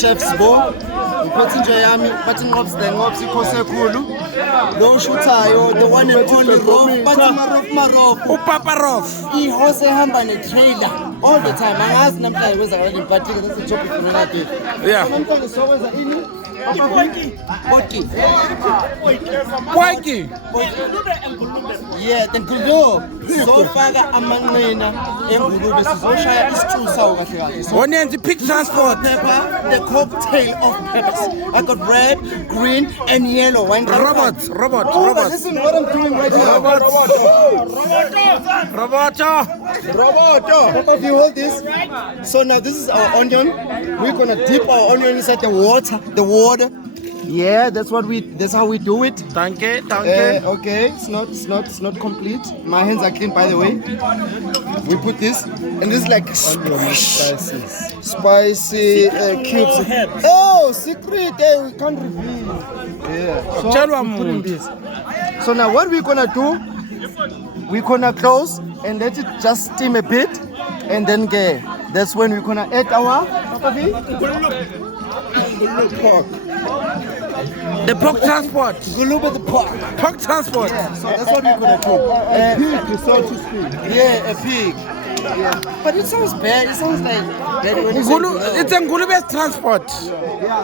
chefs bo. Portjie yami bathi ngqobs the ngqobs ikhose khulu. Lo shuthayo the one and only Rof bathi Marof. Upapa Rof. Ihose ehamba ne-trailer all the time. Angazi namhlanje kwenzakala impathy that's the topic for another day. Yeah. Namhlanje sokwenza ini? Portjie. Yeah, the ngulube. Sofaka amanqina engulube sizoshaya isitu sawo kahle kahle. Onions, pig transport. Pepper, the cocktail of peppers. I got red, green, and yellow. Robot. Listen what I'm doing right now. Roboto. Papa, if you hold this. So now this is our onion. We're gonna dip our onion inside the water. Yeah, that's how we do it. Danke. Okay, it's not complete. My hands are clean, by the way. We put this, and this is like spicy cubes. Oh, secret! We can't reveal. Yeah. So we put in this. So now what we're gonna do? We're gonna close and let it just steam a bit, and then that's when we're gonna add our pork. The pork transport. Ngulube the pork. Pork transport. Yeah, so that's what we're gonna do. A pig, so to speak. Yeah, a pig. Yeah. But it sounds bad. It sounds like bad when you say It's a ngulube's transport. yeah.